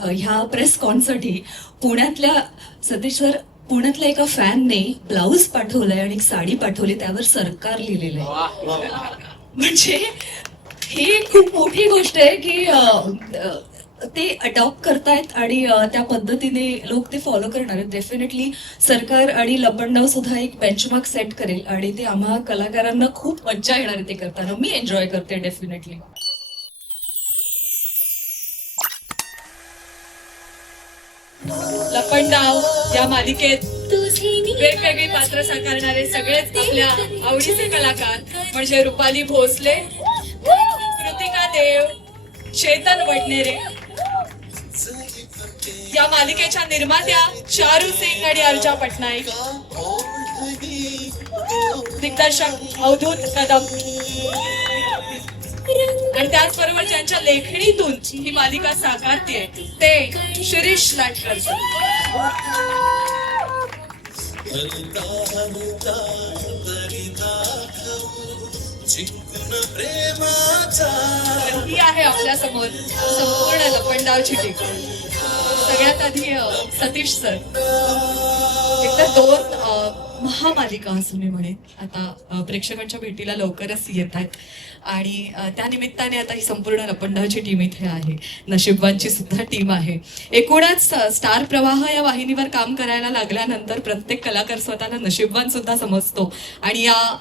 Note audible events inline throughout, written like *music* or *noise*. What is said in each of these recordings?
ह्या प्रेस कॉनसाठी पुण्यातल्या सतीश सर पुण्यातल्या एका फॅनने ब्लाऊज पाठवलाय आणि एक साडी पाठवली त्यावर सरकार लिहिलेलं आहे. म्हणजे ही खूप मोठी गोष्ट आहे की ते अडॉप्ट करतायत आणि त्या पद्धतीने लोक ते फॉलो करणार आहेत. डेफिनेटली सरकार आणि लपंडाव सुद्धा एक बेंचमार्क सेट करेल आणि ते आम्हा कलाकारांना खूप मज्जा येणार आहे ते करताना. मी एन्जॉय करते डेफिनेटली लपंडाव या मालिकेत वेगवेगळी पात्र साकारणारे सगळेच आपल्या आवडीचे कलाकार म्हणजे रुपाली भोसले कृतिका देव चेतन वडनेरे या मालिकेच्या निर्मात्या चारू सिंग आणि अर्जा पटनाईक. दिग्दर्शक अवधूत कदम. आणि त्याचबरोबर ज्यांच्या लेखणीतून ही मालिका साकारते ते शिरीष लाटकर तर ही आहे आपल्यासमोर संपूर्ण लपंडावची टीम सगळ्यात आधी सतीश सर. एकदा दोन महामालिका असं मी म्हणेन. आता प्रेक्षकांच्या भेटीला लवकरच येत आहेत आणि त्या निमित्ताने आता ही संपूर्ण लपंडावची टीम इथे आहे. नशिबवानची सुद्धा टीम आहे. एकूणच स्टार प्रवाह या वाहिनीवर काम करायला लागल्यानंतर प्रत्येक कलाकार स्वतःला नशिबवान सुद्धा समजतो. आणि या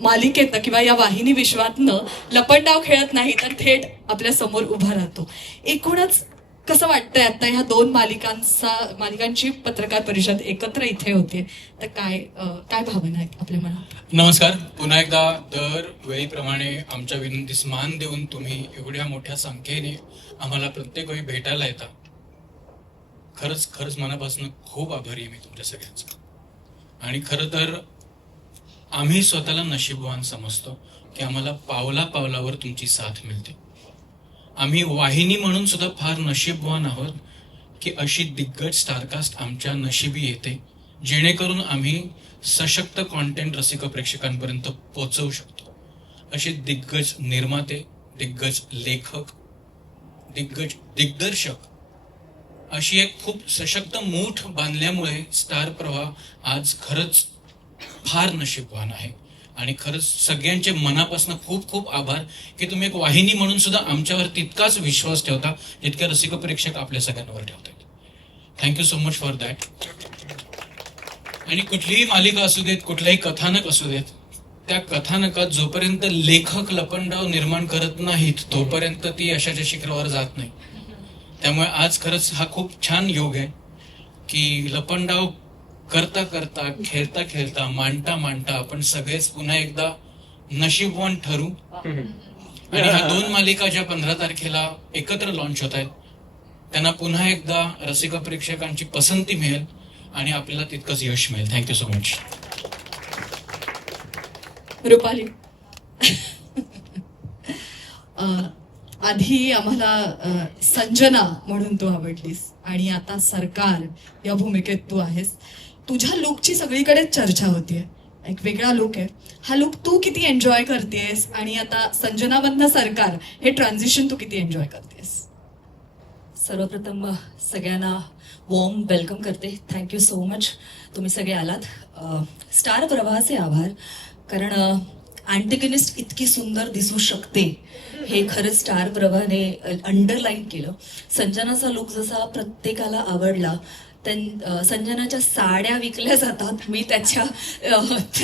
मालिकेतनं किंवा या वाहिनी विश्वातनं लपंडाव खेळत नाही तर थेट आपल्यासमोर उभा राहतो. एकूणच कसं वाटतंय आता ह्या दोन मालिकांचा मालिकांची पत्रकार परिषद एकत्र इथे होते तर काय काय भावना आहेत आपल्या मनात? नमस्कार. पुन्हा एकदा दर वेळीप्रमाणे आमच्या विनंतीस मान देऊन तुम्ही एवढ्या मोठ्या संख्येने आम्हाला प्रत्येक वेळी भेटायला येता. खरंच खरंच मनापासून खूप आभारी आहे मी तुमच्या सगळ्यांचा. आणि खरं तर आम्ही स्वतःला नशीबवान समजतो की आम्हाला पावला पावलावर तुमची साथ मिळते. आम्ही वाहिनी म्हणून सुद्धा फार नशीबवान आहोत की अशी दिग्गज स्टारकास्ट आमच्या नशिबी येते जेणेकरून आम्ही सशक्त कॉन्टेंट रसिक प्रेक्षकांपर्यंत पोहोचवू शकतो. असे दिग्गज निर्माते दिग्गज लेखक दिग्गज दिग्दर्शक अशी एक खूप सशक्त मूठ बांधल्यामुळे स्टार प्रवाह आज खरंच फार नशीबवान आहे. आणि खरंच सगळ्यांचे मनापासून खूप खूप आभार की तुम्ही एक वाहिनी म्हणून सुद्धा आमच्यावर तितकाच विश्वास ठेवता जितके रसिक प्रेक्षक आपल्या सगळ्यांवर ठेवतात thank you so much for that आणि कुठलीही मालिका असू देत कुठलंही कथानक असू देत त्या कथानकात जोपर्यंत लेखक लपंडाव निर्माण करत नाहीत तोपर्यंत ती यशाच्या शिखरावर जात नाही. त्यामुळे आज खरंच हा खूप छान योग आहे की लपंडाव करता करता खेळता खेळता मांडता मांडता आपण सगळेच पुन्हा एकदा नशीबवान ठरू. आणि ह्या दोन मालिका ज्या पंधरा तारखेला एकत्र लॉन्च होत आहेत त्यांना पुन्हा एकदा रसिक प्रेक्षकांची पसंती मिळेल आणि आपल्याला तितकंच यश मिळेल. Thank you so much Rupali. आधी आम्हाला संजना म्हणून तू आवडलीस आणि आता सरकार या भूमिकेत तू आहेस. तुझ्या लुकची सगळीकडे चर्चा होतीये. एक वेगळा लुक आहे. हा लुक तू किती एन्जॉय करतेस आणि आता संजनामधनं सरकार हे ट्रान्झिशन तू किती एन्जॉय करतेस सर्वप्रथम सगळ्यांना वॉर्म वेलकम करते. थँक्यू सो मच तुम्ही सगळे आलात. स्टार प्रवाहाचे आभार. कारण अँटिगनिस्ट इतकी सुंदर दिसू शकते. हे खरंच स्टार प्रवाहाने अंडरलाईन केलं. संजनाचा लुक जसा प्रत्येकाला आवडला संजनाच्या साड्या विकल्या जातात मी त्याच्या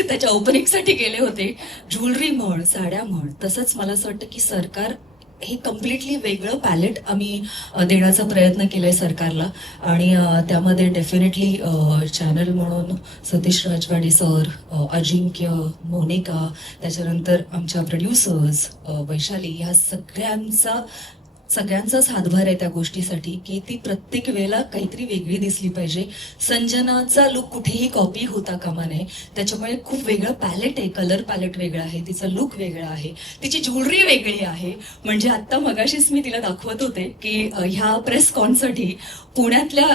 त्याच्या ओपनिंगसाठी गेले होते. ज्वेलरी म्हण साड्या म्हण तसंच मला असं वाटतं की सरकार हे कम्प्लिटली वेगळं पॅलेट आम्ही देण्याचा प्रयत्न केलाय सरकारला. आणि त्यामध्ये डेफिनेटली चॅनल म्हणून सतीश राजवाडी सर अजिंक्य मोनिका त्याच्यानंतर आमच्या प्रोड्युसर्स वैशाली ह्या सगळ्यांचा सगळ्यांचाच हातभार आहे त्या गोष्टीसाठी की ती प्रत्येक वेळेला काहीतरी वेगळी दिसली पाहिजे. संजनाचा लुक कुठेही कॉपी होता कामा नये. त्याच्यामुळे खूप वेगळं पॅलेट आहे. कलर पॅलेट वेगळं आहे. तिचा लुक वेगळा आहे. तिची ज्वेलरी वेगळी आहे. म्हणजे आता मगाशीच मी तिला दाखवत होते की ह्या प्रेस कॉनसाठी पुण्यातल्या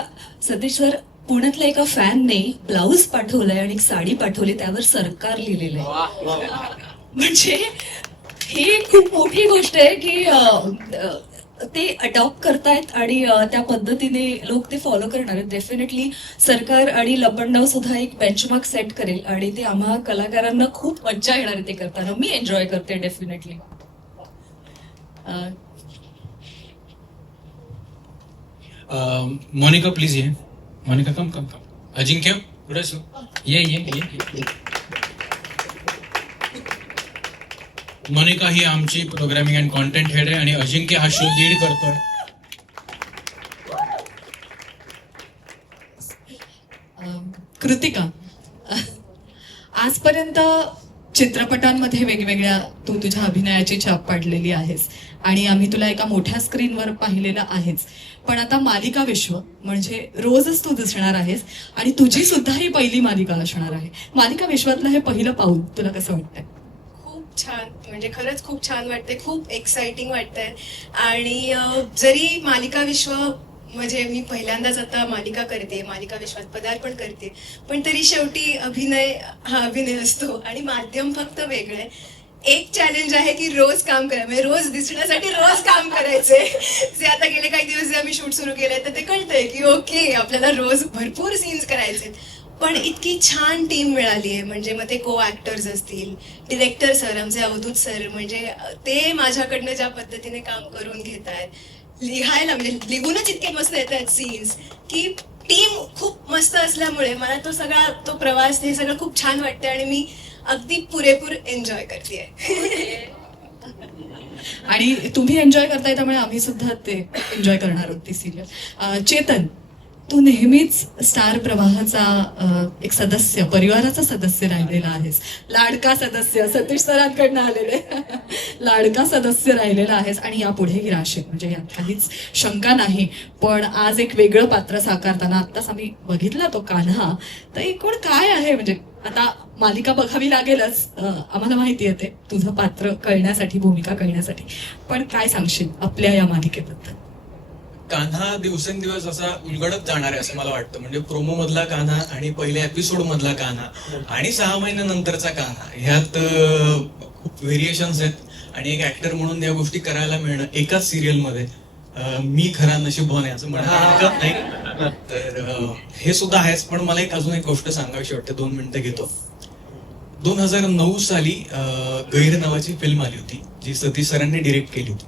सतीश सर पुण्यातल्या एका फॅनने ब्लाऊज पाठवलाय आणि एक साडी पाठवली. त्यावर सरकार लिहिलेलं आहे. म्हणजे ही खूप मोठी गोष्ट आहे की ते अडॉप्ट करतायत आणि त्या पद्धतीने लोक ते फॉलो करणार आहेत. डेफिनेटली सरकार आणि लपंडाव सुद्धा एक बेंचमार्क सेट करेल आणि ते आम्हा कलाकारांना खूप मज्जा येणार आहे ते करताना. मी एन्जॉय करते डेफिनेटली मोनिका प्लीज ये. मोनिका कम कम कम अजिंक्य पुढे ये ये ये. मनिका ही आमची प्रोग्रामिंग अँड कॉन्टेंट हेड आहे आणि अजिंक्य हा शो लीड करतोय. कृतिका आजपर्यंत चित्रपटांमध्ये वेगवेगळ्या तू तुझ्या अभिनयाची छाप पाडलेली आहेस आणि आम्ही तुला एका मोठ्या स्क्रीनवर पाहिलेलं आहेच. पण आता मालिका विश्व म्हणजे रोजच तू दिसणार आहेस आणि तुझी सुद्धा ही पहिली मालिका असणार आहे. मालिका विश्वातलं हे पहिलं पाऊल तुला कसं वाटतंय? छान म्हणजे खरंच खूप छान वाटते खूप एक्साइटिंग वाटतंय. आणि जरी मालिका विश्व म्हणजे मी पहिल्यांदाच आता मालिका करते मालिका विश्वात पदार्पण करते पण तरी शेवटी अभिनय हा अभिनय असतो आणि माध्यम फक्त वेगळं. आहे एक चॅलेंज आहे की रोज काम करा म्हणजे रोज दिसण्यासाठी रोज काम करायचे. जे आता गेले काही दिवस जे आम्ही शूट सुरू केलंय तर ते कळतंय की ओके आपल्याला रोज भरपूर सीन्स करायचे पण इतकी छान टीम मिळाली आहे. म्हणजे मग ते को ॲक्टर्स असतील डिरेक्टर सर आमचे अवधूत सर म्हणजे ते माझ्याकडनं ज्या पद्धतीने काम करून घेत आहेत लिहायला म्हणजे लिहूनच इतके मस्त येत आहेत सीन्स की टीम खूप मस्त असल्यामुळे मला तो सगळा तो प्रवास हे सगळं खूप छान वाटतं आणि मी अगदी पुरेपूर एन्जॉय करते आणि तुम्ही एन्जॉय करताय त्यामुळे आम्ही सुद्धा ते एन्जॉय करणार आहोत ती सिरियल चेतन तू नेहमीच स्टार प्रवाहाचा एक सदस्य परिवाराचा सदस्य राहिलेला आहेस. लाडका सदस्य सतीश सरांकडनं आलेले. *laughs* लाडका सदस्य राहिलेला आहेस आणि यापुढेही राहशील म्हणजे यात काहीच शंका नाही. पण आज एक वेगळं पात्र साकारताना आत्ताच आम्ही बघितला तो कान्हा. तर एकूण काय आहे? म्हणजे आता मालिका बघावी लागेलच. आम्हाला माहिती येते ते. तुझं पात्र कळण्यासाठी भूमिका कळण्यासाठी. पण काय सांगशील आपल्या या मालिकेबद्दल? कान्हा दिवसेंदिवस असा उलगडत जाणार आहे असं मला वाटतं. म्हणजे प्रोमो मधला कान्हा आणि पहिल्या एपिसोड मधला कान्हा आणि सहा महिन्यानंतरचा कान्हा. ह्यात खूप व्हेरिएशन्स आहेत आणि एक ऍक्टर म्हणून या गोष्टी करायला मिळणं एकाच सिरियलमध्ये मी खरा नशीबवान आहे असं म्हणायला हरकत नाही तर हे सुद्धा आहेच. पण मला एक अजून एक गोष्ट सांगावीशी वाटते. दोन मिनिटं घेतो. दोन हजार नऊ साली गैर नावाची फिल्म आली होती जी सतीश सरांनी डिरेक्ट केली होती.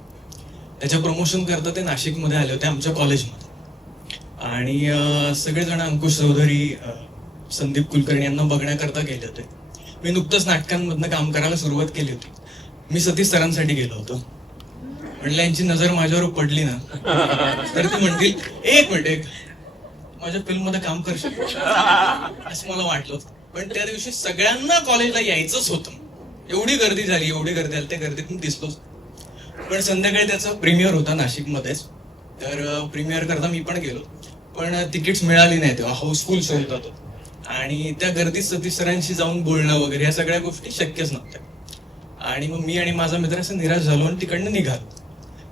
त्याच्या प्रमोशन करता ते नाशिकमध्ये आले होते आमच्या कॉलेजमध्ये आणि सगळेजण अंकुश चौधरी संदीप कुलकर्णी यांना बघण्याकरता गेले होते. मी नुकतंच नाटकांमधनं काम करायला सुरुवात केली होती. मी सतीश सरांसाठी गेलो होतो. म्हणलं यांची नजर माझ्यावर पडली ना तर ते म्हणतील एक मिनिट एक माझ्या फिल्ममध्ये काम करशील. असं मला वाटलं होतं. पण त्या दिवशी सगळ्यांना कॉलेजला यायचंच होतं. एवढी गर्दी झाली एवढी गर्दी आली त्या गर्दीतून दिसलोच. पण संध्याकाळी त्याचा प्रीमियर होता नाशिकमध्येच. तर प्रीमियर करता मी पण गेलो. पण तिकीट्स मिळाली नाही तेव्हा हाऊसफुल शो होता. तो आणि त्या गर्दीत सतीश सरांशी जाऊन बोलणं वगैरे या सगळ्या गोष्टी शक्यच नव्हत्या. आणि मग मी आणि माझा मित्र असं निराश झालो आणि तिकडनं निघालो.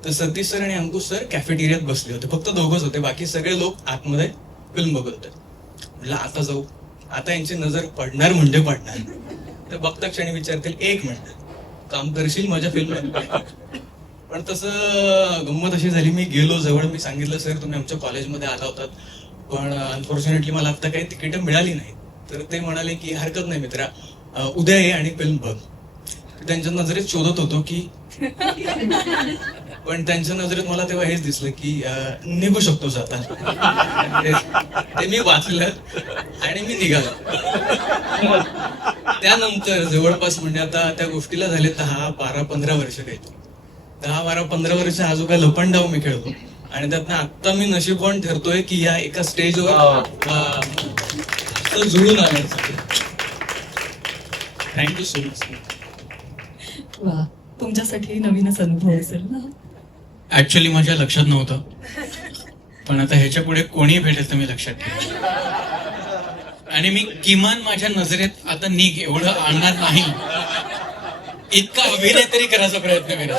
तर सतीश सर आणि अंकुश सर कॅफेटेरियात बसले होते. फक्त दोघच होते. बाकी सगळे लोक आतमध्ये फिल्म बघत होते. म्हटलं आता जाऊ. आता यांची नजर पडणार म्हणजे पडणार. तर बघता क्षणी विचारतील एक मिनिट. काम करशील माझ्या फिल्म पण तसं गंमत अशी झाली मी गेलो जवळ मी सांगितलं सर तुम्ही आमच्या कॉलेजमध्ये आला होतात. पण अनफॉर्च्युनेटली मला आता काही तिकीट मिळाली नाही तर ते म्हणाले की हरकत नाही मित्रा उद्या ये आणि फिल्म बघ. त्यांच्या नजरेत शोधत होतो की पण त्यांच्या नजरेत मला तेव्हा हेच दिसलं की निघू शकतो आता ते- ते मी वाचलं आणि मी निघालो. त्यानंतर जवळपास म्हणजे आता त्या गोष्टीला झाले दहा बारा पंधरा वर्ष काही. दहा बारा पंधरा वर्ष हा जो काय लपंडाव मी खेळतो आणि त्यातनं आता मी नशीबवान ठरतोय की या एका स्टेजवर असं जुळून आल्यासाठी थँक्यू सो मच वा तुमच्यासाठी नवीनच अनुभव असेल ना? ऍक्च्युली माझ्या लक्षात नव्हतं. पण आता ह्याच्या पुढे कोणी भेटेल तर मी लक्षात आणि मी किमान माझ्या नजरेत आता निघ एवढं आणणार नाही. इतका अभिनय तरी करायचा प्रयत्न करेन.